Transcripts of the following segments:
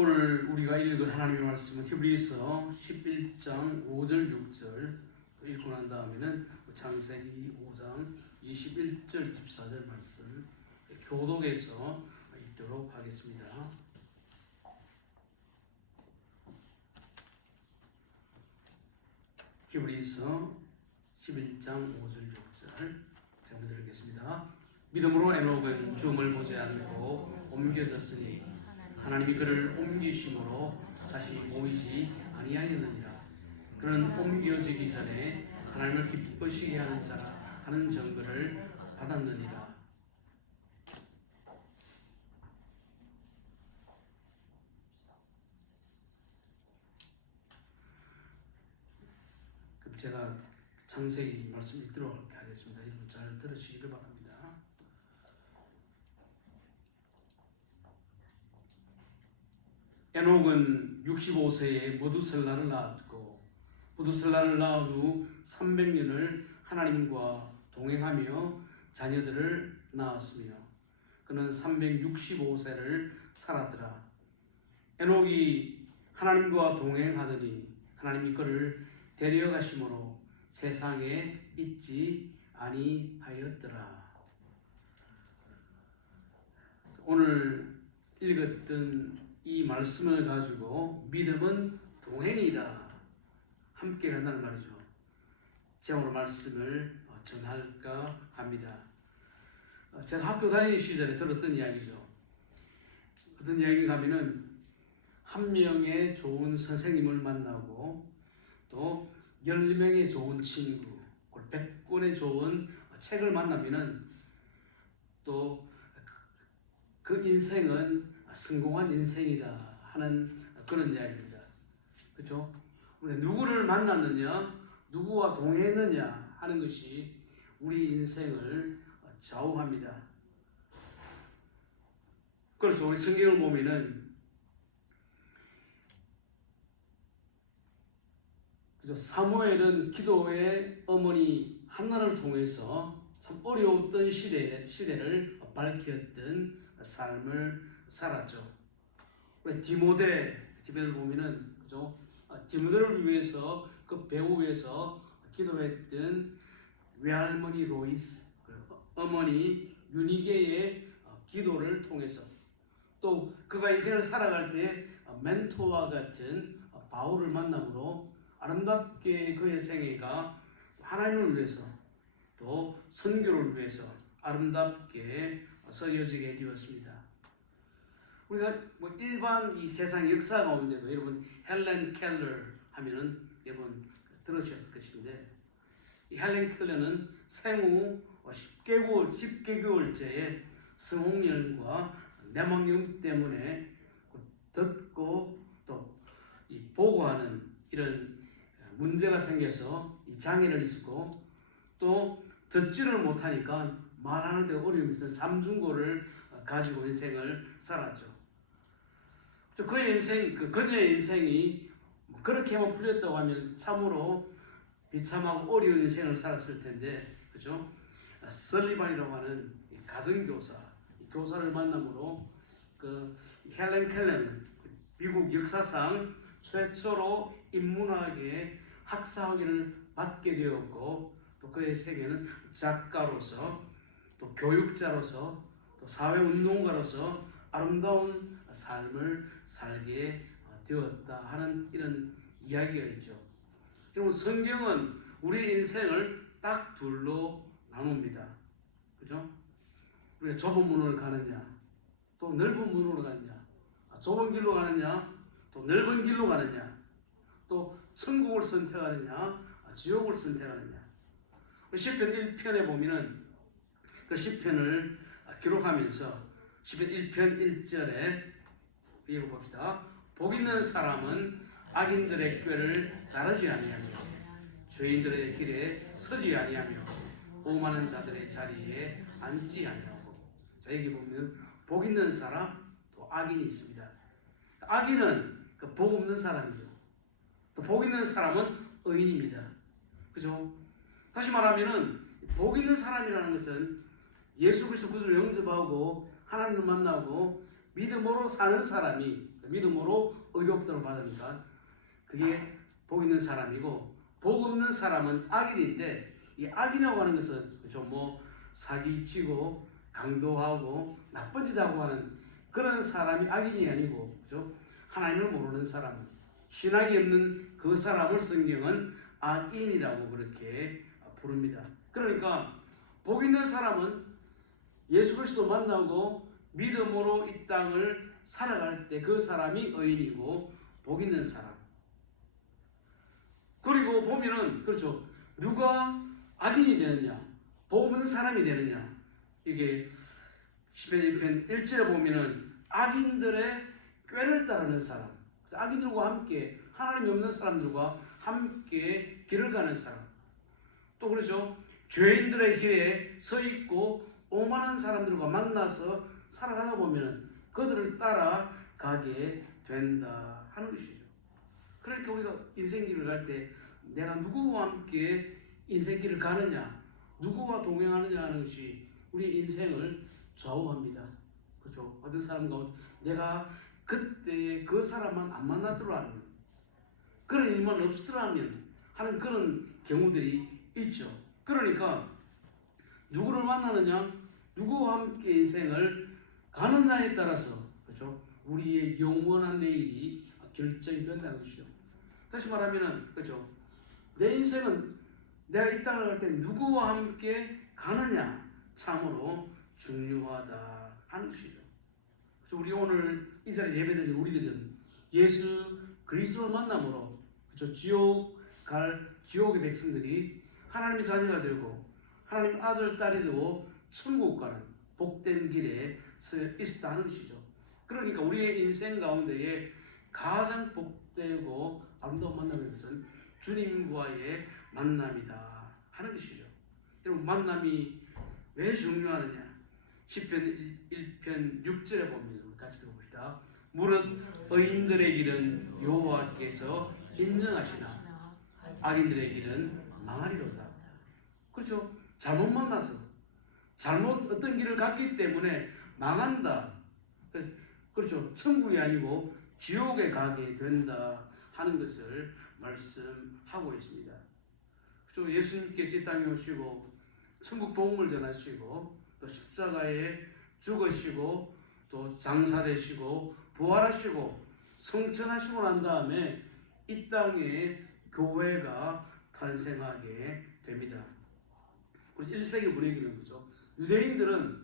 오늘 우리가 읽을 하나님의 말씀은 히브리서 11장 5절 6절 읽고 난 다음에는 창세기 5장 21절 14절 말씀 교독해서 읽도록 하겠습니다. 히브리서 11장 5절 6절 제가 드리겠습니다. 믿음으로 에녹은 죽음을 보지 않고 옮겨졌으니 하나님이 그를 옮기심으로 다시 보이지 아니하였느니라. 그는 옮겨지기 전에 하나님을 기쁘시게 하는 자라 하는 증거를 받았느니라. 그럼 제가 창세기 말씀 읽도록 하겠습니다. 여러분 잘 들으시기를 바랍니다. 에녹은 65세에 모두셀라를 낳았고 모두셀라를 낳은 후 300년을 하나님과 동행하며 자녀들을 낳았으며 그는 365세를 살았더라. 에녹이 하나님과 동행하더니 하나님이 그를 데려가심으로 세상에 있지 아니하였더라. 오늘 읽었던 이 말씀을 가지고 믿음은 동행이다, 함께 간다는 말이죠. 제목으로 말씀을 전할까 합니다. 제가 학교 다니는 시절에 들었던 이야기죠. 어떤 이야기가 하면은 한 명의 좋은 선생님을 만나고 또 10명의 좋은 친구, 100권의 좋은 책을 만나면은 또 그 인생은 성공한 인생이다 하는 그런 이야기입니다. 그렇죠? 우리 누구를 만났느냐, 누구와 동행했느냐 하는 것이 우리 인생을 좌우합니다. 그렇죠. 우리 성경을 보면은 그죠? 사무엘은 기도의 어머니 한나를 통해서 참 어려웠던 시대를 밝혔던 삶을 살았죠. 디모데를 보면은 그죠? 디모데를 위해서 그 배우 위해서 기도했던 외할머니 로이스, 어머니 유니게의 기도를 통해서 또 그가 인생을 살아갈 때 멘토와 같은 바울을 만남으로 아름답게 그의 생애가 하나님을 위해서 또 선교를 위해서 아름답게 서여지게 되었습니다. 우리가 뭐 일반 이 세상 역사 가운데도 여러분 헬렌 켈러 하면은 여러분 들으셨을 것인데, 이 헬렌 켈러는 생후 10개월째의 성홍열과 내막염 때문에 듣고 또 이 보고하는 이런 문제가 생겨서 이 장애를 있었고 또 듣지를 못하니까 말하는 데 어려움이 있어서 삼중고를 가지고 인생을 살았죠. 그의 인생, 그녀의 인생이 그렇게만 풀렸다고 하면 참으로 비참하고 어려운 인생을 살았을 텐데, 그죠? 설리반이라고 하는 가정교사, 교사를 만남으로 그 헬렌 켈러는 미국 역사상 최초로 인문학의 학사학위를 받게 되었고, 또 그의 세계는 작가로서 또 교육자로서 또 사회운동가로서 아름다운 삶을 살게 되었다 하는 이런 이야기가 있죠. 여러분 성경은 우리 인생을 딱 둘로 나눕니다. 그죠? 우리가 좁은 문으로 가느냐, 또 넓은 문으로 가느냐, 좁은 길로 가느냐, 또 넓은 길로 가느냐, 또 천국을 선택하느냐, 지옥을 선택하느냐. 시편 1편에 보면은 그 시편을 기록하면서 시편 1편 1절에 읽어봅시다. 복 있는 사람은 악인들의 꾀를 따르지 아니하며 죄인들의 길에 서지 아니하며 오만한 자들의 자리에 앉지 아니하고. 자, 여기 보면 복 있는 사람 또 악인이 있습니다. 악인은 그 복 없는 사람이죠. 또 복 있는 사람은 의인입니다. 그죠? 다시 말하면은 복 있는 사람이라는 것은 예수 그리스도 구주를 영접하고 하나님을 만나고 믿음으로 사는 사람이 믿음으로 의롭다를 받으니까 그게 복 있는 사람이고, 복 없는 사람은 악인인데, 이 악인이라고 하는 것은 그렇죠, 뭐 사기치고 강도하고 나쁜 짓 하고 하는 그런 사람이 악인이 아니고, 그렇죠, 하나님을 모르는 사람, 신학이 없는 그 사람을 성경은 악인이라고 그렇게 부릅니다. 그러니까 복 있는 사람은 예수 그리스도 만나고 믿음으로 이 땅을 살아갈 때 그 사람이 의인이고 복 있는 사람. 그리고 보면은 그렇죠, 누가 악인이 되느냐, 복 없는 사람이 되느냐. 이게 시편 1절에 보면은 악인들의 꾀를 따르는 사람, 악인들과 함께, 하나님이 없는 사람들과 함께 길을 가는 사람. 또 그렇죠, 죄인들의 길에 서 있고 오만한 사람들과 만나서 살아가다 보면 그들을 따라가게 된다 하는 것이죠. 그러니까 우리가 인생길을 갈 때 내가 누구와 함께 인생길을 가느냐, 누구와 동행하느냐 하는 것이 우리 인생을 좌우합니다. 그렇죠? 어떤 사람과 내가 그때 그 사람만 안 만나더라면, 그런 일만 없더라면 하는 그런 경우들이 있죠. 그러니까 누구를 만나느냐, 누구와 함께 인생을 가느냐에 따라서, 그렇죠, 우리의 영원한 내일이 결정이 된다는 것이죠. 다시 말하면은, 그렇죠, 내 인생은 내가 이 땅을 갈 때 누구와 함께 가느냐 참으로 중요하다 하는 것이죠. 그래서 우리 오늘 이 자리에 예배드리는 우리들은 예수 그리스도를 만남으로, 그렇죠, 지옥의 백성들이 하나님의 자녀가 되고 하나님 아들 딸이 되고 천국 가는 복된 길에 서 있었다는 것이죠. 그러니까 우리의 인생 가운데에 가장 복되고 아름다운 만남인 것은 주님과의 만남이다 하는 것이죠. 여러분, 만남이 왜 중요하느냐? 시편 1편 6절에 보면 같이 들어봅시다. 무릇 의인들의 길은 여호와께서 인정하시나 악인들의 길은 망하리로다. 그렇죠? 잘못 만나서 잘못 어떤 길을 갔기 때문에 망한다. 그렇죠? 천국이 아니고 지옥에 가게 된다 하는 것을 말씀하고 있습니다. 그렇죠? 예수님께서 이 땅에 오시고 천국 복음을 전하시고 또 십자가에 죽으시고 또 장사되시고 부활하시고 성천하시고 난 다음에 이 땅에 교회가 탄생하게 됩니다. 1세기 분위기는 거죠. 유대인들은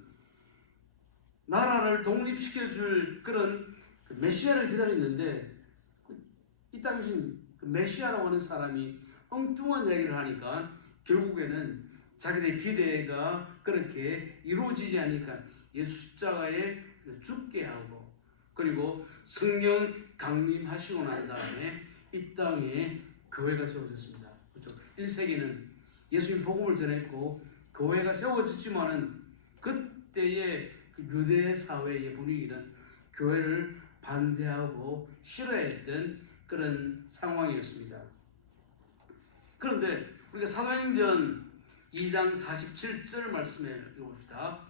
나라를 독립시켜줄 그런 메시아를 기다렸는데 이 땅에 오신 메시아라고 하는 사람이 엉뚱한 얘기를 하니까 결국에는 자기들의 기대가 그렇게 이루어지지 않으니까 예수 십자가에 죽게 하고, 그리고 성령 강림하시고 난 다음에 이 땅에 교회가 세워졌습니다. 그렇죠? 1세기는 예수님 복음을 전했고 교회가 세워졌지만은 그때의 그 유대 사회의 분위기는 교회를 반대하고 싫어했던 그런 상황이었습니다. 그런데 우리가 사도행전 2장 47절 말씀에 읽어봅시다.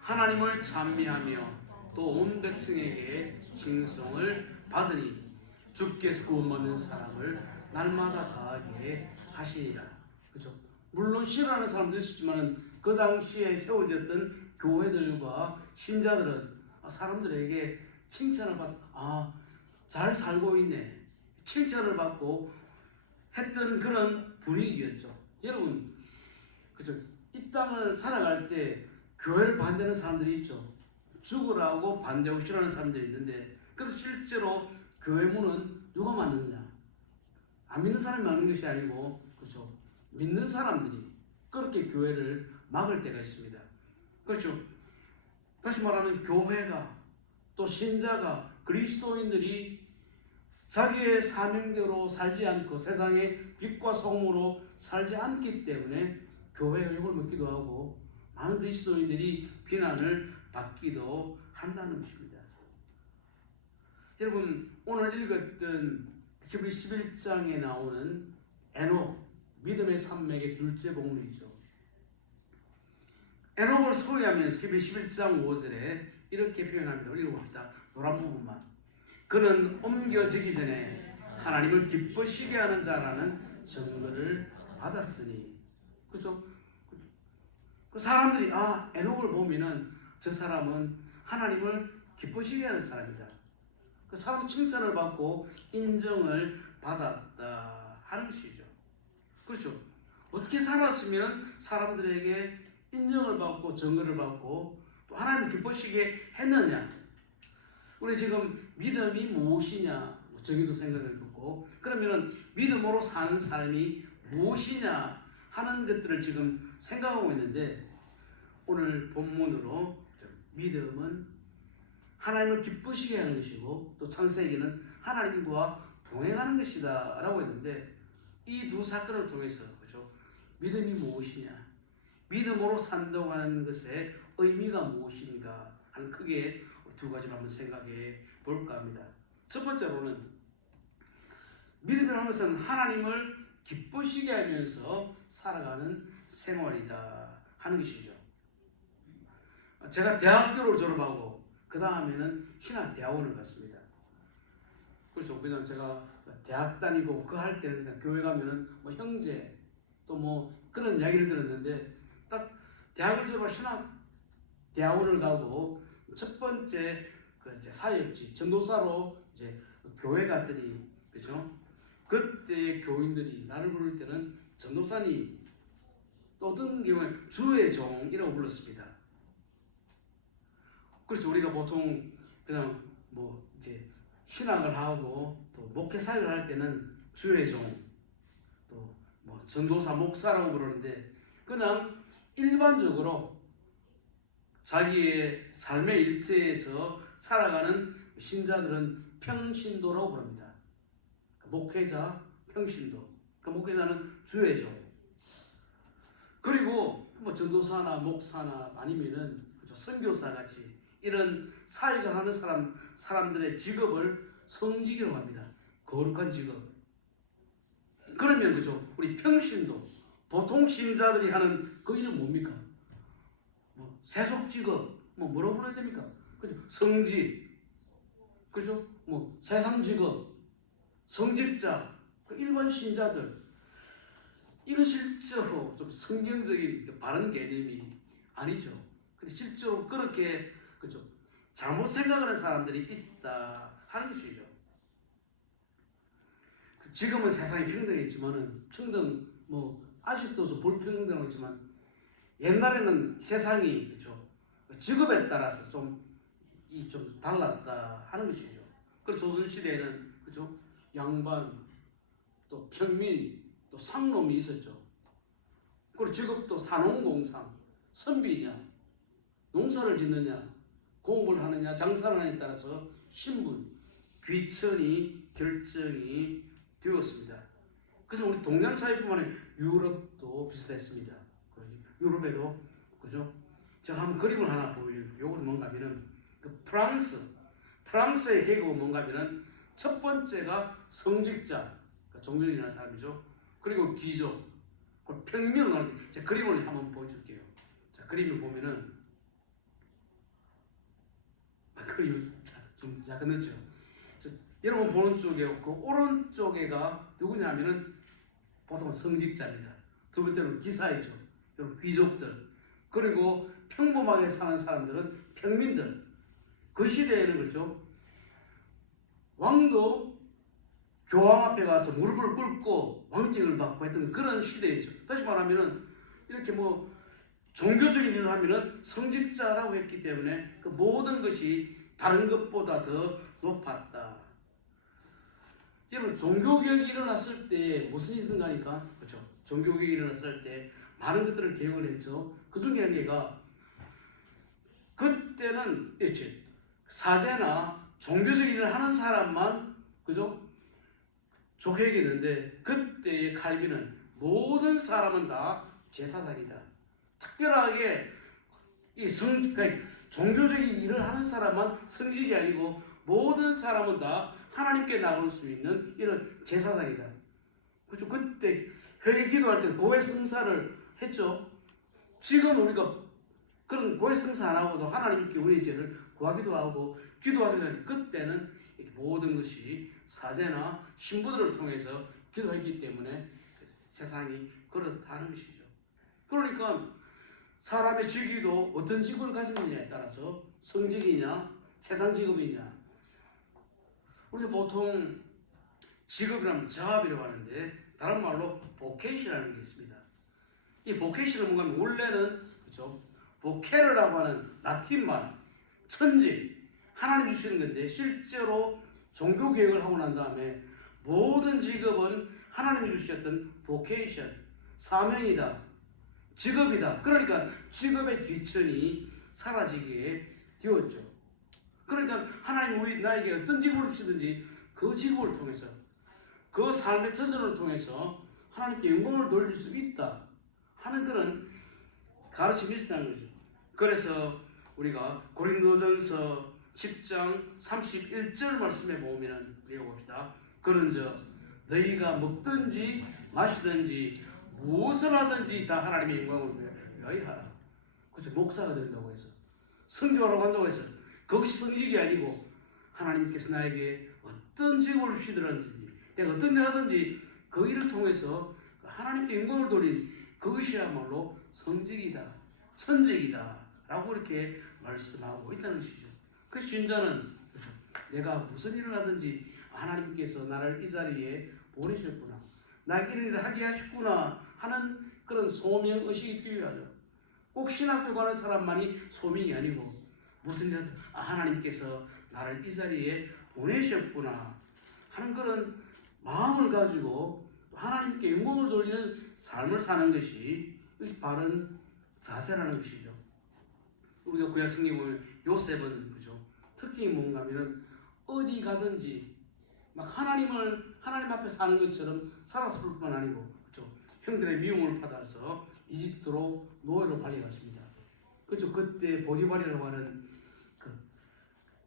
하나님을 찬미하며 또 온 백성에게 칭송을 받으니 주께서 구원받는 사람을 날마다 다하게 하시니라. 그렇죠? 물론 싫어하는 사람도 있었지만 그 당시에 세워졌던 교회들과 신자들은 사람들에게 칭찬을 받고 잘 살고 있네, 칭찬을 받고 했던 그런 분위기였죠. 여러분, 그죠? 이 땅을 살아갈 때 교회를 반대하는 사람들이 있죠. 죽으라고 반대하고 싫어하는 사람들이 있는데, 그래서 실제로 교회 문은 누가 막느냐? 안 믿는 사람이 막는 것이 아니고, 그렇죠, 믿는 사람들이 그렇게 교회를 막을 때가 있습니다. 그렇죠? 다시 말하면 교회가 또 신자가 그리스도인들이 자기의 사명대로 살지 않고 세상의 빛과 소금으로 살지 않기 때문에 교회가 욕을 먹기도 하고 많은 그리스도인들이 비난을 받기도 한다는 것입니다. 여러분, 오늘 읽었던 히브리 11장에 나오는 에녹, 믿음의 산맥의 둘째 복음이죠. 에녹을 소개하면서 히브리 11장 5절에 이렇게 표현합니다. 읽어봅시다. 노란 부분만. 그는 옮겨지기 전에 하나님을 기쁘시게 하는 자라는 증거를 받았으니. 그죠? 그 사람들이 에녹을 보면은 저 사람은 하나님을 기쁘시게 하는 사람이다. 그 사람 칭찬을 받고 인정을 받았다 하는 것이죠. 그렇죠? 어떻게 살았으면 사람들에게 인정을 받고 증거를 받고 또 하나님을 기쁘시게 했느냐? 우리 지금 믿음이 무엇이냐? 저기도 생각을 듣고 그러면은 믿음으로 사는 삶이 무엇이냐 하는 것들을 지금 생각하고 있는데 오늘 본문으로 믿음은 하나님을 기쁘시게 하는 것이고 또 창세기는 하나님과 동행하는 것이다 라고 했는데 이 두 사건을 통해서 그렇죠? 믿음이 무엇이냐? 믿음으로 산다고 하는 것의 의미가 무엇인가 하는 크게 두 가지를 한번 생각해 볼까 합니다. 첫 번째로는 믿음이라는 것은 하나님을 기쁘시게 하면서 살아가는 생활이다 하는 것이죠. 제가 대학교를 졸업하고 그 다음에는 신학대학원을 갔습니다. 그렇죠. 그냥 제가 대학 다니고 그 할 때는 그냥 교회 가면은 뭐 형제 또 뭐 그런 이야기를 들었는데 딱 대학을 졸업하고 신학대학원을 가고 첫 번째 그 이제 사역지 전도사로 이제 교회 갔더니 그죠? 그때 교인들이 나를 부를 때는 전도사님 또 어떤 경우에 주의 종이라고 불렀습니다. 그렇죠. 우리가 보통 그냥 뭐 이제 신학을 하고 또 목회 사역을 할 때는 주의 종, 또 뭐 전도사, 목사라고 그러는데 그냥 일반적으로 자기의 삶의 일터에서 살아가는 신자들은 평신도라고 부릅니다. 목회자, 평신도. 그 목회자는 주의 종. 그리고 뭐 전도사나 목사나 아니면은 선교사 같이 이런 사역을 하는 사람들의 직업을 성직이라고 합니다. 거룩한 직업. 그러면 그죠? 우리 평신도 보통 신자들이 하는 그 일은 뭡니까? 뭐 세속 직업 뭐라고 불러야 됩니까? 그죠? 성직. 그죠? 뭐 세상 직업, 성직자, 그 일반 신자들. 이건 실제로 좀 성경적인 바른 개념이 아니죠. 근데 실제로 그렇게 그죠? 잘못 생각하는 사람들이 있다 하는 것이죠. 지금은 세상이 평등했지만은 평등 뭐 아직도 불평등하고 있지만 옛날에는 세상이 그죠? 직업에 따라서 좀 달랐다 하는 것이죠. 그 조선 시대에는 그죠? 양반 또 평민 또 상놈이 있었죠. 그리고 직업도 산농공상 선비냐 농사를 짓느냐 공부를 하느냐 장사를 하느냐에 따라서 신분 귀천이 결정이 되었습니다. 그래서 우리 동양사회뿐만 아니라 유럽도 비슷했습니다. 유럽에도 그죠? 제가 한번 그림을 하나 보여드릴게요. 요거는 뭔가 하면은 그 프랑스의 계급은 뭔가 하면은 첫 번째가 성직자, 그러니까 종교인이라는 사람이죠. 그리고 귀족, 그리고 평민은 제가 그림을 한번 보여줄게요. 자, 그림을 보면은 그림 좀 약간 늦죠. 여러분 보는 쪽에 그 오른쪽에가 누구냐면은 보통 성직자입니다. 두 번째는 기사이죠. 여러분 귀족들. 그리고 평범하게 사는 사람들은 평민들. 그 시대에는 그렇죠. 왕도 교황 앞에 가서 무릎을 꿇고 왕직을 받고 했던 그런 시대이죠. 다시 말하면은 이렇게 뭐 종교적인 일을 하면은 성직자라고 했기 때문에 그 모든 것이 다른 것보다 더 높았다. 여러분 종교개혁이 일어났을 때 무슨 일이 생각하니까 그렇죠? 종교개혁이 일어났을 때 많은 것들을 개혁을 했죠. 그 중에 한 개가 그때는 이렇게 사제나 종교적인 일을 하는 사람만 그죠? 족회가 있는데 그때의 칼빈은 모든 사람은 다 제사장이다. 특별하게 그러니까 종교적인 일을 하는 사람만 성직이 아니고 모든 사람은 다 하나님께 나올 수 있는 이런 제사장이다. 그렇죠? 그때 회개 기도할 때 고해 성사를 했죠. 지금 우리가 그런 고해 성사 안 하고도 하나님께 우리의 죄를 구하기도 하고 기도하기도 하는데 그때는 모든 것이 사제나 신부들을 통해서 기도했기 때문에 세상이 그렇다는 것이죠. 그러니까 사람의 직위도 어떤 직업을 가지느냐에 따라서 성직이냐 세상 직업이냐, 우리가 보통 직업이라면 잡이라고 하는데 다른 말로 vocation이라는 게 있습니다. 이 vocation은 뭔가 하면 원래는 그죠? voca라고 하는 라틴 말 천직 하나님 주시는 건데 실제로 종교 개혁을 하고 난 다음에 모든 직업은 하나님이 주셨던 vocation 사명이다 직업이다. 그러니까 직업의 귀천이 사라지게 되었죠. 그러니까 하나님 우리 나에게 어떤 직업을 주시든지 그 직업을 통해서 그 삶의 터전을 통해서 하나님께 영광을 돌릴 수 있다 하는 그런 가르침이 있다는 거죠. 그래서 우리가 고린도전서 10장 31절 말씀에 보면 읽어봅시다. 그런즉 너희가 먹든지 마시든지 무엇을 하든지 다 하나님의 영광을 위하여 하라. 그렇죠. 목사가 된다고 해서 선교하러 간다고 해서 그것이 성직이 아니고 하나님께서 나에게 어떤 직업을 주시더라든지 내가 어떤 일 하든지 그 일을 통해서 하나님께 영광을 돌린 그것이야말로 성직이다 천직이다 라고 이렇게 말씀하고 있다는 것이죠. 그 신자는 그렇죠. 내가 무슨 일을 하든지 하나님께서 나를 이 자리에 보내셨구나 나에게 이런 일을 하게 하셨구나 하는 그런 소명의식이 필요하죠. 꼭 신학교 가는 사람만이 소명이 아니고 무슨 일 하나님께서 나를 이 자리에 보내셨구나 하는 그런 마음을 가지고 하나님께 영광을 돌리는 삶을 사는 것이 바른 자세라는 것이죠. 우리가 구약 성경에 보면 요셉은 그죠 특징이 뭔가 하면 어디 가든지 막 하나님 앞에 사는 것처럼 살았을 뿐 아니고 그죠 형들의 미움을 받아서 이집트로 노예로 팔려갔습니다. 그죠 그때 보디발이라고 하는 그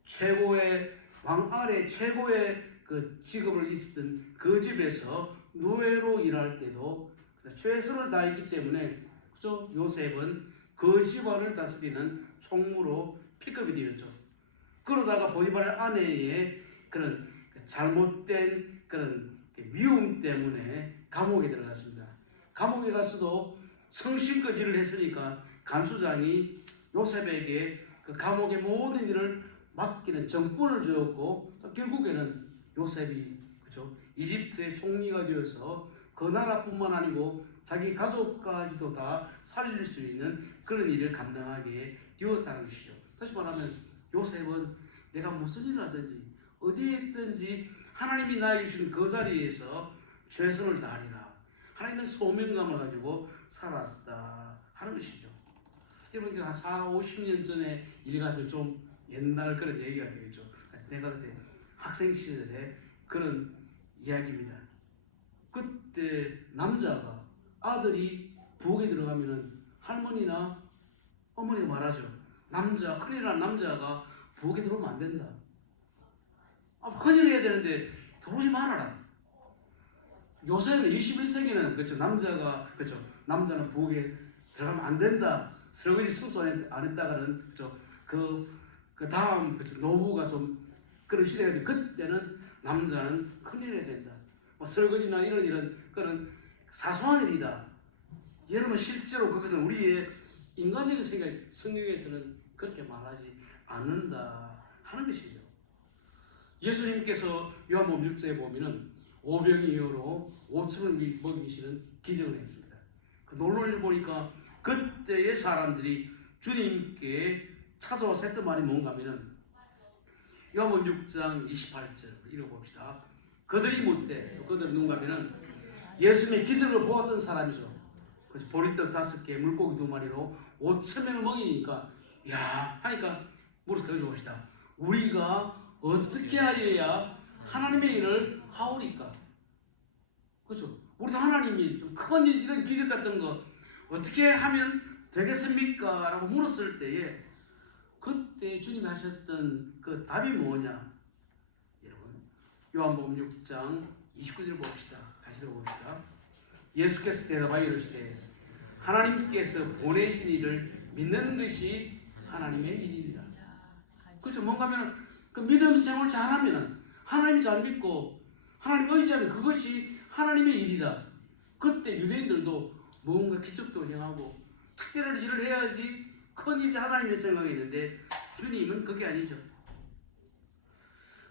최고의 왕 아래 최고의 그 직업을 있었던 그 집에서 노예로 일할 때도 최선을 다했기 때문에 그죠 요셉은 그 집안을 다스리는 총무로 픽업이 되었죠. 그러다가 보디발 아내의 그런 잘못된 그런 미움 때문에 감옥에 들어갔습니다. 감옥에 가서도 성심껏 일을 했으니까 간수장이 요셉에게 그 감옥의 모든 일을 맡기는 정권을 주었고 결국에는 요셉이 그죠 이집트의 총리가 되어서 그 나라뿐만 아니고 자기 가족까지도 다 살릴 수 있는 그런 일을 감당하게 되었다는 것이죠. 다시 말하면 요셉은 내가 무슨 일을 하든지 어디에 있든지 하나님이 나에게 주신 그 자리에서 최선을 다하리라 하나님은 소명감을 가지고 살았다 하는 것이죠. 여러분 한 40-50년 전에 일 같은 좀 옛날 그런 얘기가 되겠죠. 내가 그때 학생 시절에 그런 이야기입니다. 그때 남자가 아들이 부엌에 들어가면은 할머니나 어머니 말하죠. 남자 큰일난 남자가 부엌에 들어오면 안 된다. 큰일 해야 되는데 들어오지 말아라. 요새는 21세기는 그렇죠. 남자는 부엌에 들어가면 안 된다. 설거지 청소 안 했다가는 그렇죠. 그 다음 그렇죠. 노부가 좀 그런 시대가 돼. 그때는 남자는 큰일 해야 된다. 설거지나 이런 그런 사소한 일이다. 여러분 실제로 그것은 우리의 인간적인 생각 성경에서는 그렇게 말하지 않는다 하는 것이죠. 예수님께서 요한복음 6장에 보면은 오병이 이후로 5천을 먹이시는 기적을 했습니다. 그 놀라운 일 보니까 그때의 사람들이 주님께 찾아와서 했던 말이 뭔가 하면은 요한복음 6장 28절 읽어봅시다. 그들이 묻되 그들은 누군가 하면은 예수님의 기적을 보았던 사람이죠. 보리떡 5개 물고기 2마리로 5,000명을 먹이니까 야 하니까 물어서 읽어봅시다. 우리가 어떻게 하여야 하나님의 일을 하오리까? 그렇죠. 우리도 하나님이 좀 큰 일 이런 기적 같은 거 어떻게 하면 되겠습니까? 라고 물었을 때에 그때 주님이 하셨던 그 답이 뭐냐? 여러분 요한복음 6장 29절 봅시다. 다시 읽어봅시다. 예수께서 대답하여 이르시되 하나님께서 보내신 이를 믿는 것이 하나님의 일입니다. 그렇죠. 뭔가 하면 그 믿음 생활 잘하면 하나님 잘 믿고 하나님 의지하면 그것이 하나님의 일이다. 그때 유대인들도 뭔가 기적도 행하고 특별한 일을 해야지 큰 일이 하나님의 생각이 있는데 주님은 그게 아니죠.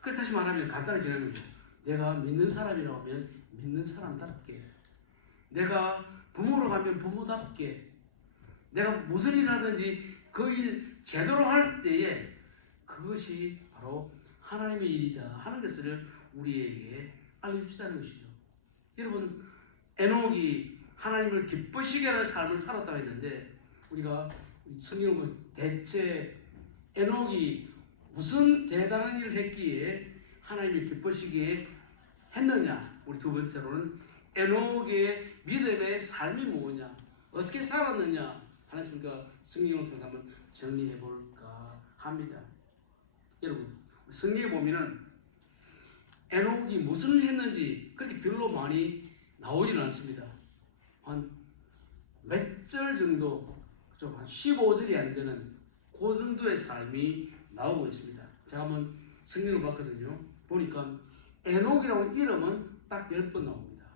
그래서 다시 말하면 간단히 지나는 거죠. 내가 믿는 사람이라고 하면 믿는 사람답게, 내가 부모로 가면 부모답게, 내가 무슨 일을 하든지 그 일 제대로 할 때에 그것이 바로 하나님의 일이다 하는 것을 우리에게 알려주시다는 것이죠. 여러분, 에녹이 하나님을 기쁘시게 하는 삶을 살았다고 했는데 우리가 성경을 보면 대체 에녹이 무슨 대단한 일을 했기에 하나님을 기쁘시게 했느냐. 우리 두 번째로는 에녹의 믿음의 삶이 뭐냐, 어떻게 살았느냐 하는 우리가 성경을 통해서 한번 정리해 볼까 합니다. 여러분, 성경에 보면은 에녹이 무슨 일 했는지 그렇게 별로 많이 나오지는 않습니다. 한 몇 절 정도, 한 15절이 안 되는 그 정도의 삶이 나오고 있습니다. 제가 한번 성경을 봤거든요. 보니까 에녹이라는 이름은 딱 10번 나옵니다.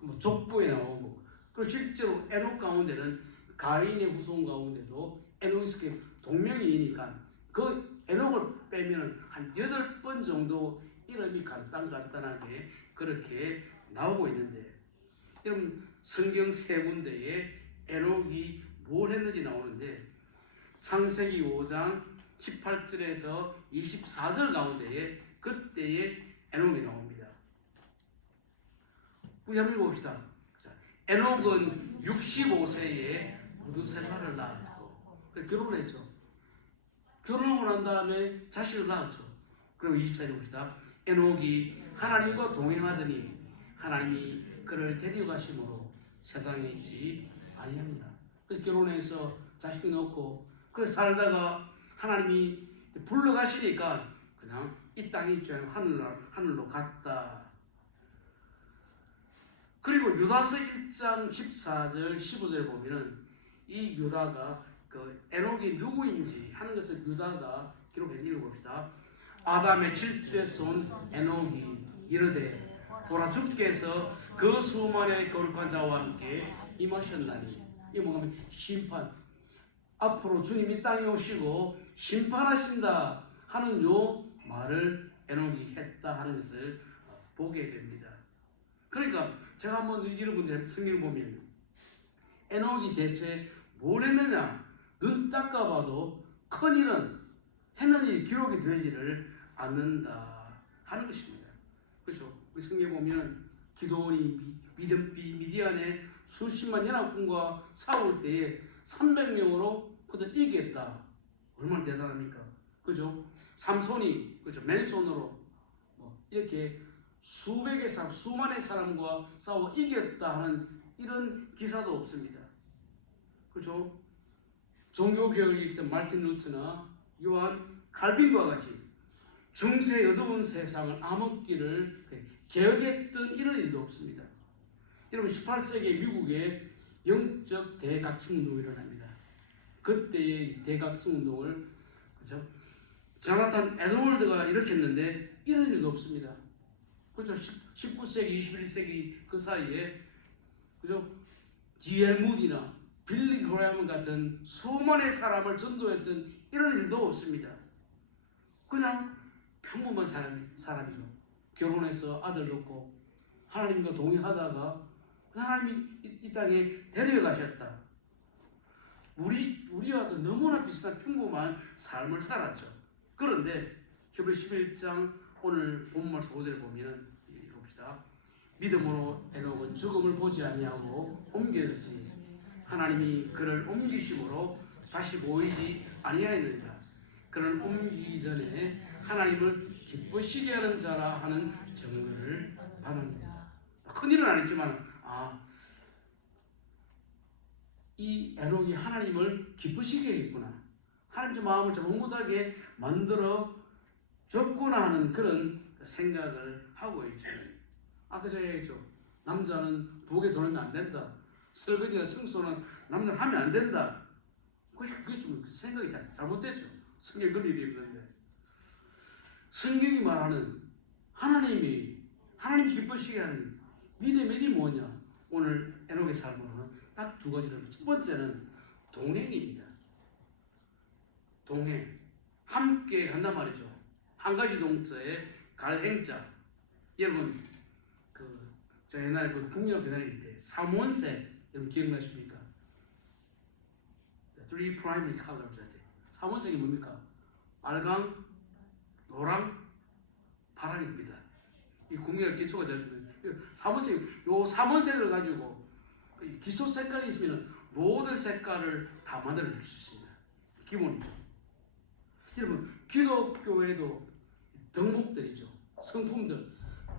뭐 족보에 나오고, 그리고 실제로 에녹 가운데는 가인의 후손 가운데도 에녹이 동명이니까 그 에녹을 빼면 한 8번 정도 이름이 간단하게 그렇게 나오고 있는데, 여러분 성경 세 군데에 에녹이 뭘 했는지 나오는데 창세기 5장 18절에서 24절 가운데에 그때의 에녹이 나옵니다. 우리 한번 읽어봅시다. 에녹은 65세에 무두셀라를 낳았고 결혼을 했죠. 결혼하고 난 다음에 자식을 낳았죠. 그리고 24절 봅시다. 에녹이 하나님과 동행하더니 하나님이 그를 데려가심으로 세상에 있지 아니합니다. 그래서 결혼해서 자식 낳고 그래 살다가 하나님이 불러가시니까 그냥 이 땅이 있지 않고 하늘로 갔다. 그리고 유다서 1장 14절 15절 보면은 이 유다가 그 에녹이 누구인지 하는 것을 유다가 기록해 읽어봅시다. 아담의 7대 손 에녹이 이르되 보라 주께서 그 수만의 거룩한 자와 함께 임하셨나니. 이 뭐냐면 심판, 앞으로 주님이 땅에 오시고 심판하신다 하는 요 말을 에녹이 했다 하는 것을 보게 됩니다. 그러니까 제가 한번 여러분들 성경을 보면 에녹이 대체 뭘 했느냐, 눈 닦아봐도 큰 일은 했는 일이 기록이 되지를 않는다 하는 것입니다. 그렇죠? 우리 성경에 보면 기드온이 미디안의 수십만 연합군과 싸울 때에 300명으로 그들 이겼다. 얼마나 대단합니까? 그죠? 삼손이 그죠? 맨손으로 이렇게 수백의 사람, 수만의 사람과 싸워 이겼다 하는 이런 기사도 없습니다. 그죠? 종교개혁이 있던 마틴 루트나 요한 칼빈과 같이 중세 어두운 세상을 암흑기를 개혁했던 이런 일도 없습니다. 여러분 18세기 미국에 영적 대각층운동이 일어납니다. 그때의 대각층운동을 그렇죠? 자나탄 에드월드가 일으켰는데 이런 일도 없습니다. 그렇죠? 19세기, 21세기 그 사이에 그죠? D.L. 무디나 빌리 그레이엄 같은 수많은 사람을 전도했던 이런 일도 없습니다. 그냥 평범한 사람이죠. 결혼해서 아들 낳고 하나님과 동행하다가 하나님이 이 땅에 데려가셨다. 우리와도 너무나 비슷한 평범한 삶을 살았죠. 그런데 히브리 11장 오늘 본문 5절을 보면 봅시다. 믿음으로 에녹은 죽음을 보지 아니하고 옮겨졌으니 하나님이 그를 옮기심으로 다시 보이지 아니하였느니라. 그는 옮기기 전에 하나님을 기쁘시게 하는 자라 하는 증거를 받습니다. 큰일은 아니지만 이 에녹이 하나님을 기쁘시게 했구나, 하나님의 마음을 좀 흐뭇하게 만들어 줬구나 하는 그런 생각을 하고 있죠. 아까 제가 얘기했죠. 남자는 부엌에 들어오면 안 된다. 설거지나 청소는 남자는 하면 안 된다. 그게 좀 생각이 잘못됐죠. 성경 그런 일이 있는데 성경이 말하는 하나님 기쁘시게 하는 믿음의 일이 뭐냐? 오늘 에녹의 삶으로는 딱 두 가지를. 첫 번째는 동행입니다. 동행. 함께 간단 말이죠. 한 가지 동자에 갈 행자. 여러분 저 옛날에 국민학교 다닐 때 삼원색 여러분 기억나십니까? Three primary colors 할 때. 삼원색이 뭡니까? 빨강, 노랑, 파랑입니다. 이 국민학 기초가 잘 삼원색, 요 삼원색을 가지고 기초 색깔이 있으면 모든 색깔을 다 만들어줄 수 있습니다. 기본이죠. 여러분 기독교에도 덕목들이죠. 성품들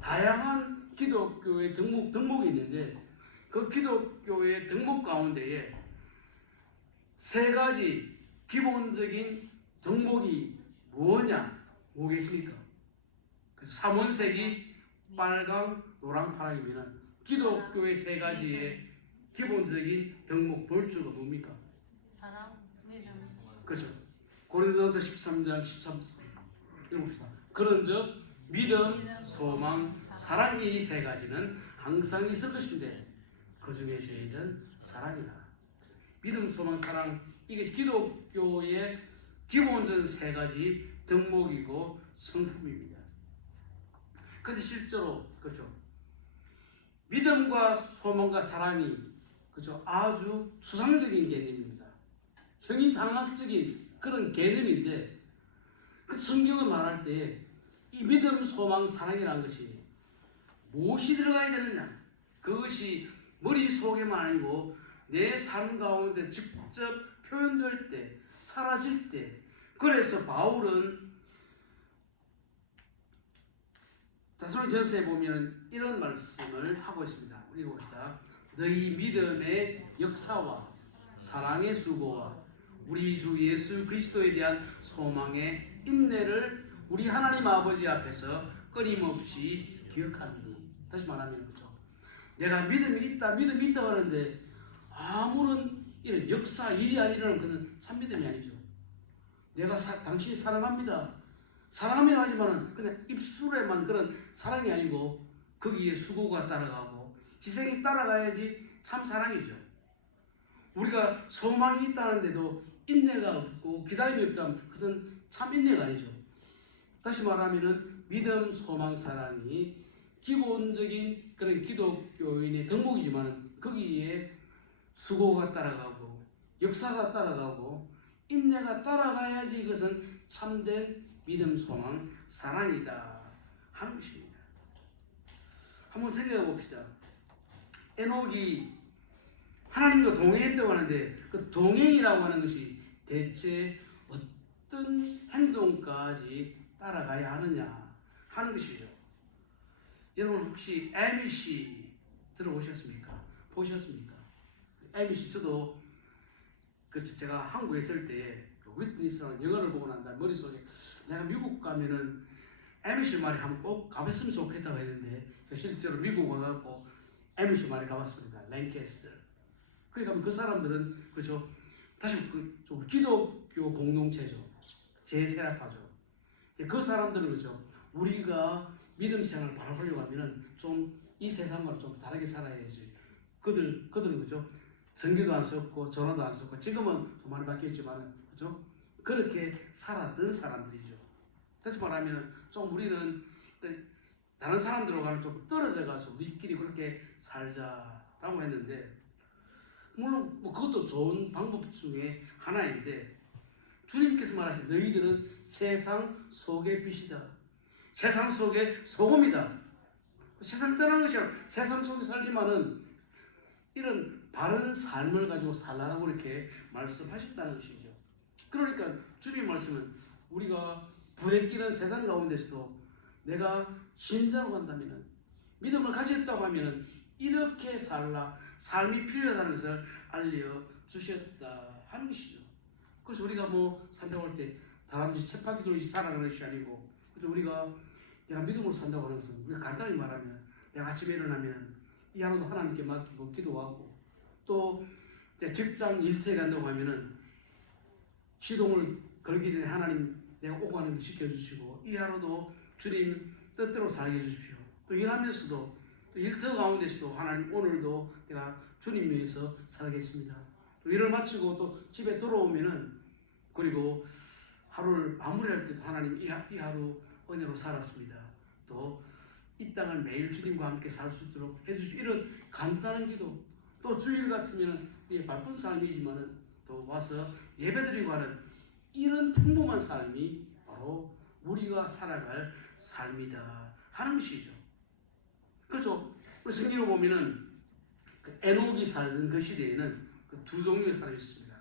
다양한 기독교의 덕목이 있는데 그 기독교의 덕목 가운데에 세 가지 기본적인 덕목이 뭐겠습니까? 그래서 삼원색이 빨강, 노랑, 파랑이면 기독교의 세 가지의 기본적인 덕목 벌주가 뭡니까? 사랑, 믿음. 그렇죠. 고린도전서 13장 13절 읽읍시다. 그런즉 믿음, 소망, 사랑이 이 세 가지는 항상 있을 것인데 그 중에 제일은 사랑이다. 믿음, 소망, 사랑 이게 기독교의 기본적인 세 가지 덕목이고 성품입니다. 그래서 실제로 그렇죠. 믿음과 소망과 사랑이 그렇죠. 아주 추상적인 개념입니다. 형이상학적인 그런 개념인데 그 성경을 말할 때 이 믿음, 소망, 사랑이라는 것이 무엇이 들어가야 되느냐? 그것이 머릿속에만 아니고 내 삶 가운데 직접 표현될 때, 사라질 때. 그래서 바울은 데살로니가전서에 보면 이런 말씀을 하고 있습니다. 우리 봅시다. 너희 믿음의 역사와 사랑의 수고와 우리 주 예수 그리스도에 대한 소망의 인내를 우리 하나님 아버지 앞에서 끊임없이 기억하니. 다시 말하면 그렇죠. 내가 믿음이 있다 하는데 아무런 이런 역사 일이 안 일어나는 것은 참 믿음이 아니죠. 내가 당신 사랑합니다. 사랑하며 하지만은 그냥 입술에만 그런 사랑이 아니고 거기에 수고가 따라가고 희생이 따라가야지 참 사랑이죠. 우리가 소망이 있다는데도 인내가 없고 기다림이 없다면 그것은 참 인내가 아니죠. 다시 말하면은 믿음, 소망, 사랑이 기본적인 그런 기독교인의 덕목이지만 거기에 수고가 따라가고 역사가 따라가고 인내가 따라가야지 이것은 참된 믿음, 소망, 사랑이다 하는 것입니다. 한번 생각해 봅시다. 에녹이 하나님과 동행했다고 하는데 그 동행이라고 하는 것이 대체 어떤 행동까지 따라가야 하느냐 하는 것이죠. 여러분 혹시 에미시 들어보셨습니까? 보셨습니까? 에미시 저도 제가 한국에 있을 때 위트니스라는 영화를 보고 난 다음에 머릿속에 내가 미국 가면은 에미시 말이 한번 꼭 가봤으면 좋겠다고 했는데 실제로 미국 와갖고 에미시 말에 가봤습니다. 랭캐스터. 거기 가면 그 사람들은 그죠? 다시 좀 기독교 공동체죠. 제세라파죠. 그 사람들은 그죠? 우리가 믿음 생활을 바라보려고 하면은 좀 이 세상과 좀 다르게 살아야지. 그들은 그죠? 전기도 안 썼고 전화도 안 썼고 지금은 좀 많이 바뀌었지만 그죠? 그렇게 살았던 사람들이죠. 다시 말하면 좀 우리는 다른 사람들하고 좀 떨어져 가서 우리끼리 그렇게 살자라고 했는데 물론 뭐 그것도 좋은 방법 중에 하나인데 주님께서 말하신 너희들은 세상 속의 빛이다. 세상 속의 소금이다. 세상 떠나는 것이 아니라 세상 속에 살지만은 이런 바른 삶을 가지고 살라고 이렇게 말씀하셨다는 것이죠. 그러니까 주님 말씀은 우리가 부대끼는 세상 가운데서도 내가 신자로 간다면 믿음을 가졌다고 하면 이렇게 살라 삶이 필요하다는 것을 알려주셨다 하는 것이죠. 그래서 우리가 뭐 산다고 할 때 다람쥐 쳇바퀴 돌듯이 살아가는 것이 아니고 그래서 우리가 내가 믿음으로 산다고 하는 것은 우리가 간단히 말하면 내가 아침에 일어나면 이 하루도 하나님께 맡기고 기도하고 또 직장 일터에 간다고 하면은 시동을 걸기 전에 하나님 내가 오고 가는 길 지켜주시고 이 하루도 주님 뜻대로 살게 해주십시오. 또 일하면서도 또 일터 가운데서도 하나님 오늘도 내가 주님 위해서 살겠습니다. 또 일을 마치고 또 집에 돌아오면은 그리고 하루를 마무리할 때도 하나님 이 하루 은혜로 살았습니다. 또 이 땅을 매일 주님과 함께 살 수 있도록 해주시고 이런 간단한 기도 또 주일 같으면 바쁜 삶이지만은 또 와서 예배드리고 하는 이런 평범한 삶이 바로 우리가 살아갈 삶이다 하는 것이죠. 그렇죠. 우리 성경을 보면은 그 에녹이 살던 그 시대에는 그 두 종류의 사람이 있습니다.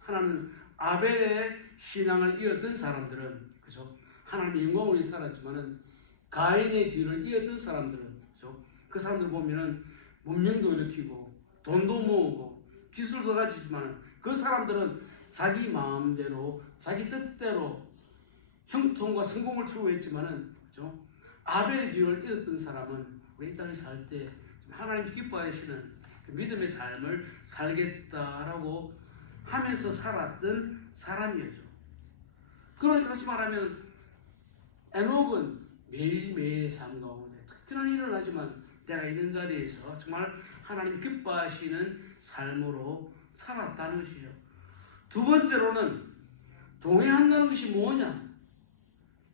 하나는 아벨의 신앙을 이었던 사람들은 그죠. 하나님의 영광을 위해 살았지만은 가인의 뒤를 이었던 사람들은 그죠. 그 사람들 보면은 문명도 일으키고 돈도 모으고 기술도 가지지만 그 사람들은 자기 마음대로 자기 뜻대로 형통과 성공을 추구했지만은 그죠. 아벨의 뒤를 이었던 사람은 우리 이 땅에 살 때 하나님 기뻐하시는 그 믿음의 삶을 살겠다라고 하면서 살았던 사람이었죠. 그러니까 다시 말하면 에녹은 매일매일의 삶 가운데 특별한 일은 하지만 내가 있는 자리에서 정말 하나님 기뻐하시는 삶으로 살았다는 것이죠. 두 번째로는 동행한다는 것이 뭐냐?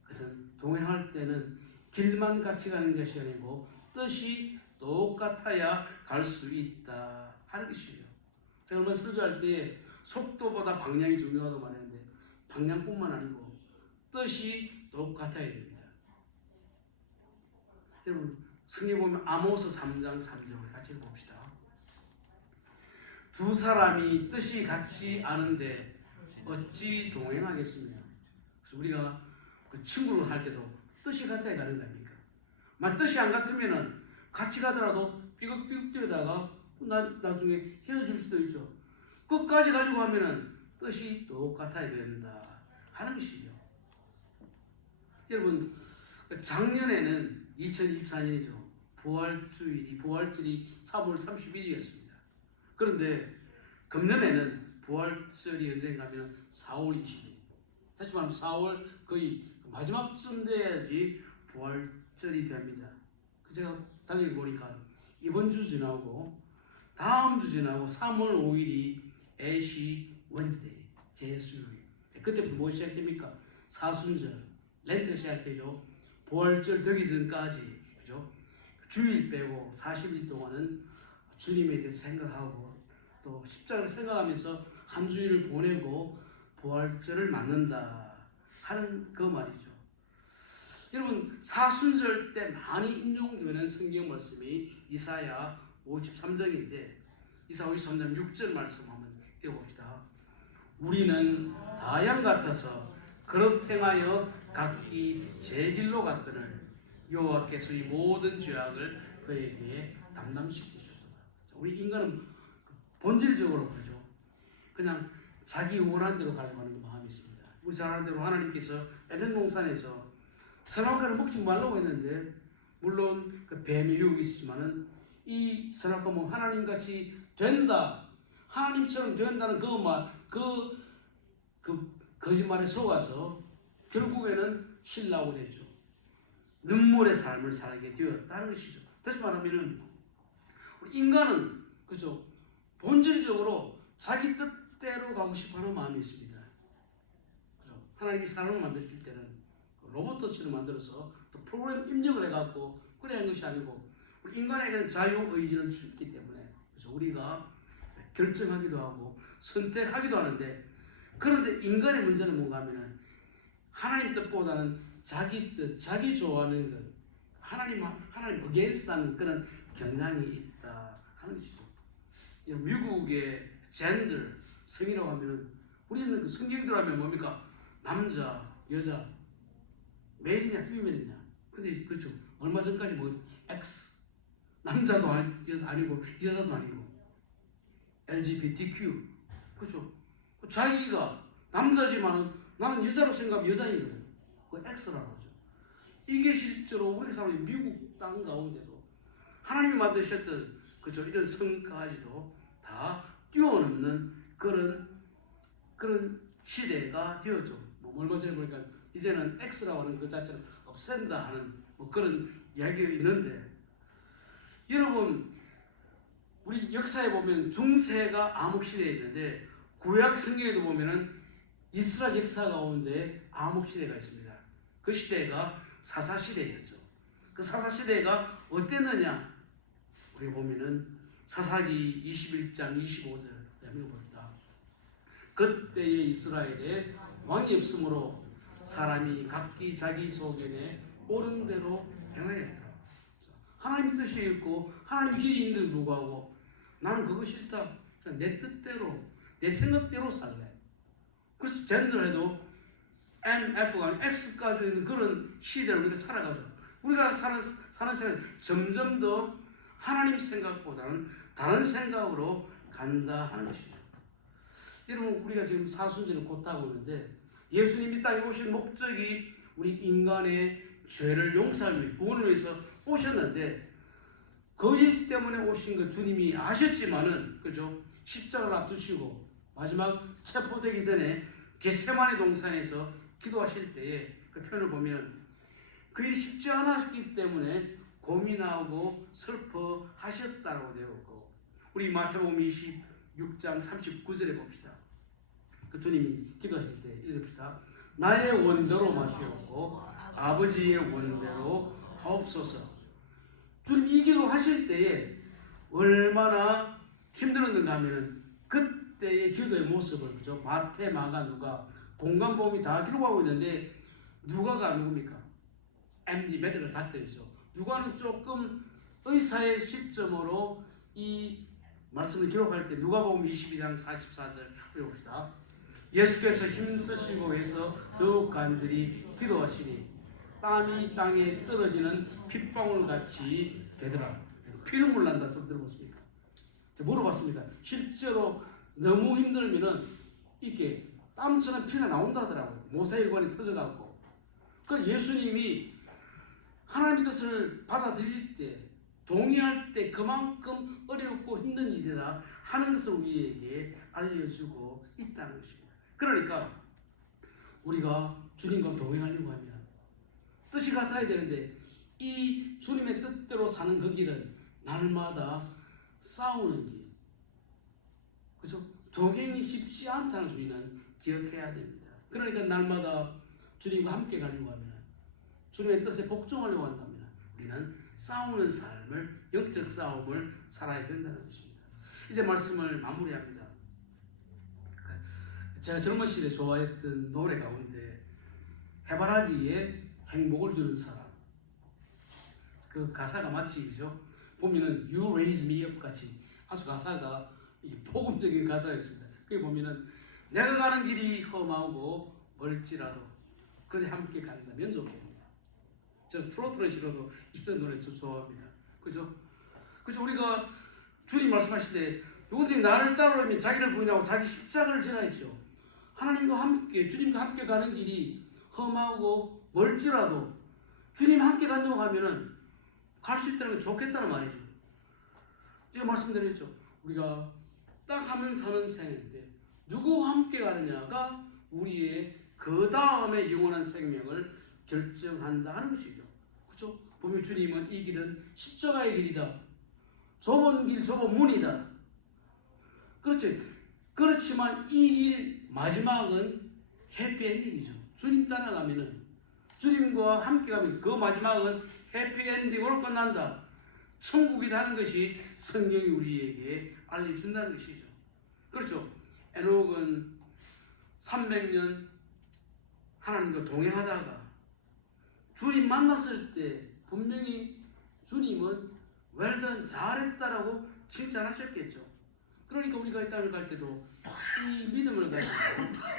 그것은 동행할 때는 길만 같이 가는 것이 아니고 뜻이 똑같아야 갈 수 있다 하는 것이죠. 제가 얼마 설교할 때 속도보다 방향이 중요하다고 말했는데 방향뿐만 아니고 뜻이 똑같아야 됩니다. 여러분 성경 보면 아모스 3장 3절을 같이 봅시다. 두 사람이 뜻이 같지 않은데 어찌 동행하겠습니까? 그래서 우리가 그 친구를 할 때도 뜻이 같아야 가는 거 아닙니까? 만 뜻이 안 같으면은 같이 가더라도 삐걱삐걱 뛰다가 나중에 헤어질 수도 있죠. 끝까지 가지고 하면은 뜻이 똑같아야 된다 하는 것이죠. 여러분 작년에는 2024년이죠. 부활절이 3월 31일이었습니다. 그런데 금년에는 부활절이 언젠가면 4월 20일. 다시 말하면 4월 거의 마지막쯤 돼야지 부활절이 됩니다. 제가 달려보니까 이번 주 지나고 다음 주 지나고 3월 5일이 애쉬 원즈데이 제수요일. 그때부터 뭐 시작됩니까? 사순절, 렌트 시작되죠. 부활절 되기 전까지 그죠? 주일 빼고 40일 동안은 주님에 대해서 생각하고 또 십자가를 생각하면서 한 주일을 보내고 부활절을 맞는다 하는 그 말이죠. 여러분 사순절 때 많이 인용되는 성경 말씀이 이사야 53장인데 이사야 53장 6절 말씀 한번 읽어봅시다. 우리는 다 양 같아서 그릇 행하여 각기 제 길로 갔더니 여호와께서 이 모든 죄악을 그에게 담당시키셨도다. 우리 인간은 본질적으로 그러죠. 그냥 자기 원하는 대로 가려고 하는 마음이 있습니다. 우리 잘 아는 대로 하나님께서 에덴 동산에서 선악과를 먹지 말라고 했는데 물론 그 뱀의 유혹이 있지만은 이 선악과 뭐 하나님 같이 된다, 하나님처럼 된다는 그 거짓말에 속아서 결국에는 신라고 됐죠. 눈물의 삶을 살게 되었다는 것이죠. 다시 말하면은 인간은 그죠 본질적으로 자기 뜻대로 가고 싶어하는 마음이 있습니다. 그죠? 하나님이 사람을 만드실 때는 로봇처럼 만들어서 또 프로그램 입력을 해갖고 그래 하는 것이 아니고 우리 인간에게는 자유 의지를 주기 때문에 그래서 우리가 결정하기도 하고 선택하기도 하는데 그런데 인간의 문제는 뭔가 하면은 하나님 뜻보다는 자기 뜻, 자기 좋아하는 것, 하나님 against하는 그런 경향이 있다 하는 것이죠. 미국의 젠더 성이라고 하면은 우리는 그 성경대로 하면 뭡니까? 남자, 여자, 메일이냐, 피메일이냐. 근데 그렇죠. 얼마 전까지 뭐 X 남자도 아니고 여자도 아니고 LGBTQ 그렇죠. 자기가 남자지만은 나는 여자로 생각하면 여자이거든. 그 X라고 하죠. 이게 실제로 우리 사람이 미국 땅 가운데도 하나님이 만드셨던 그죠 이런 성까지도 다 뛰어넘는 그런 시대가 되었죠. 얼마 전에 보니까 이제는 X라고 하는 그 자체를 없앤다 하는 뭐 그런 이야기가 있는데, 여러분 우리 역사에 보면 중세가 암흑시대에 있는데 구약 성경에도 보면은 이스라엘 역사 가운데 암흑시대가 있습니다. 그 시대가 사사시대였죠. 그 사사시대가 어땠느냐, 우리 보면은 사사기 21장 25절 봅니다. 그때의 이스라엘에 왕이 없으므로 사람이 각기 자기 소견에 옳은 대로 행하였다. 하나님 뜻이 있고 하나님 길이 있는데 불구하고 나는 그거 싫다, 내 뜻대로 내 생각대로 살래. 그래서 젠더해도 MF가 X까지 있는 그런 시대를 우리가 살아가죠. 우리가 사는 생각 점점 더 하나님 생각보다는 다른 생각으로 간다 하는 것이죠. 여러분 우리가 지금 사순절을 곧 하고 있는데, 예수님이 땅에 오신 목적이 우리 인간의 죄를 용서하기 위해, 구원을 위해서 오셨는데, 그 일 때문에 오신 거 주님이 아셨지만은, 그죠? 십자가를 앞두시고 마지막 체포되기 전에 겟세마네 동산에서 기도하실 때에 그 표현을 보면 그 일이 쉽지 않았기 때문에 고민하고 슬퍼하셨다고 되어 있고, 우리 마태복음 26장 39절에 봅시다. 그 주님이 기도하실 때 읽읍시다. 나의 원대로 마시옵고 아버지의 원대로 하옵소서. 주님 이 기도 하실 때에 얼마나 힘들었는가 하면은 그때의 기도의 모습을, 그죠? 마태, 마가, 누가 공간복음이 다 기록하고 있는데, 누가가 누굽니까? MD 메디컬 닥터이죠. 누가는 조금 의사의 시점으로 이 말씀을 기록할 때 누가복음 22장 44절 읽어봅시다. 예수께서 힘쓰시고 해서 더욱 간절히 기도하시니 땀이 땅에 떨어지는 핏방울 같이 되더라. 피눈물 난다 소리 들어봤습니까? 제가 물어봤습니다. 실제로 너무 힘들면은 이렇게 땀처럼 피가 나온다 하더라고요. 모세혈관이 터져갖고. 그 예수님이 하나님의 뜻을 받아들일 때, 동의할 때 그만큼 어렵고 힘든 일이라 하는 것을 우리에게 알려주고 있다는 것입니다. 그러니까 우리가 주님과 동행하려고 하면 뜻이 같아야 되는데, 이 주님의 뜻대로 사는 그 길은 날마다 싸우는 길, 그렇죠? 동행이 쉽지 않다는 주의는 기억해야 됩니다. 그러니까 날마다 주님과 함께 가려고 하면, 주님의 뜻에 복종하려고 한다면 우리는 싸우는 삶을, 영적 싸움을 살아야 된다는 것입니다. 이제 말씀을 마무리합니다. 제가 젊은 시절에 좋아했던 노래 가운데 해바라기에 행복을 주는 사람, 그 가사가 마치, 그죠? 보면은 You raise me up 같이 아주 가사가 복음적인 가사였습니다. 거기 보면은 내가 가는 길이 험하고 멀지라도 그래 함께 간다면 좋겠습니다. 저는 트로트를 싫어도 이런 노래 좀 좋아합니다. 그죠? 그죠? 우리가 주님 말씀하실 때 누구든지 나를 따르려면 자기를 부인하고 자기 십자가를 져야 했죠. 하나님과 함께, 주님과 함께 가는 길이 험하고 멀지라도 주님 함께 간다고 하면은 갈 수 있다는 게 좋겠다는 말이죠. 제가 말씀드렸죠. 우리가 딱 하면 사는 생인데 누구와 함께 가느냐가 우리의 그 다음에 영원한 생명을 결정한다 하는 것이죠. 그렇죠? 보면 주님은 이 길은 십자가의 길이다. 좁은 길, 좁은 문이다. 그렇지. 그렇지만 이 길 마지막은 해피엔딩이죠. 주님 따라가면은, 주님과 함께 가면 그 마지막은 해피엔딩으로 끝난다. 천국이다 하는 것이 성경이 우리에게 알려준다는 것이죠. 그렇죠. 에녹은 300년 하나님과 동행하다가 주님 만났을 때 분명히 주님은 웰던 잘했다라고 칭찬하셨겠죠. 그러니까 우리가 이 땅을 갈 때도 이 믿음을 가지고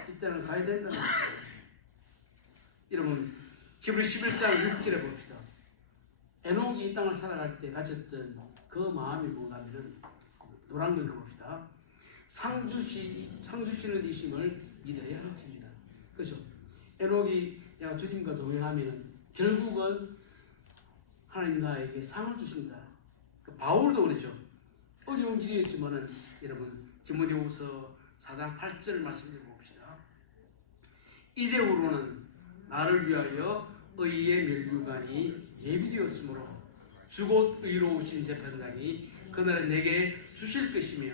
이 땅을 가야 된다는 거죠. 여러분 히브리 11장 6절에 봅시다. 에녹이 이 땅을 살아갈 때 가졌던 그 마음이 뭔가 하면 노란 걸 봅시다. 상주시는 이심을 믿어야 할지니라. 그렇죠. 에녹이 내가 주님과 동행하면 결국은 하나님 나에게 상을 주신다. 바울도 그렇죠. 어려운 길이었지만은 여러분 디모데후서 4장 8절 말씀 읽어봅시다. 이제후로는 나를 위하여 의의 면류관이 예비되었으므로 주곧 의로우신 재판장이 그날에 내게 주실 것이며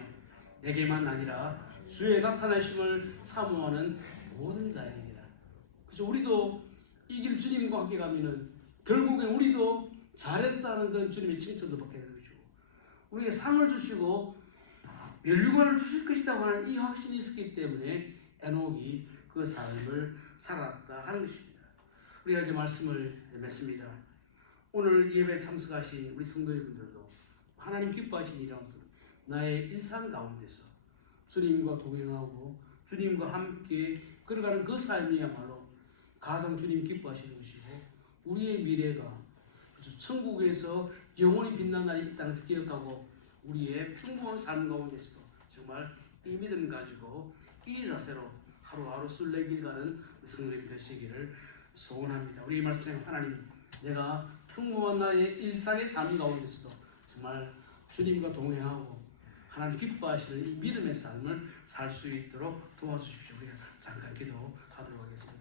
내게만 아니라 주의 나타나심을 사모하는 모든 자에게니라. 그래서 우리도 이 길 주님과 함께 가면은 결국엔 우리도 잘했다는 그런 주님의 칭찬도 받게 되는 것이고 우리에게 상을 주시고 면류관을 주실 것이라고 하는 이 확신이 있었기 때문에 에녹이 그 삶을 살았다 하는 것입니다. 우리가 이제 말씀을 맺습니다. 오늘 예배에 참석하신 우리 성도 여러분들도 하나님 기뻐하시는 일이라면 나의 일상 가운데서 주님과 동행하고 주님과 함께 걸어가는 그 삶이야말로 가장 주님 기뻐하시는 것이고 우리의 미래가 천국에서 영원히 빛난 날이 있다는 것을 기억하고 우리의 평범한 삶 가운데서도 정말 이 믿음 가지고 이 자세로 하루하루 순례길 가는 성도님이 되시기를 소원합니다. 우리 이 말씀에 하나님 내가 평범한 나의 일상의 삶 가운데서도 정말 주님과 동행하고 하나님 기뻐하시는 이 믿음의 삶을 살 수 있도록 도와주십시오. 우리가 잠깐 기도하도록 하겠습니다.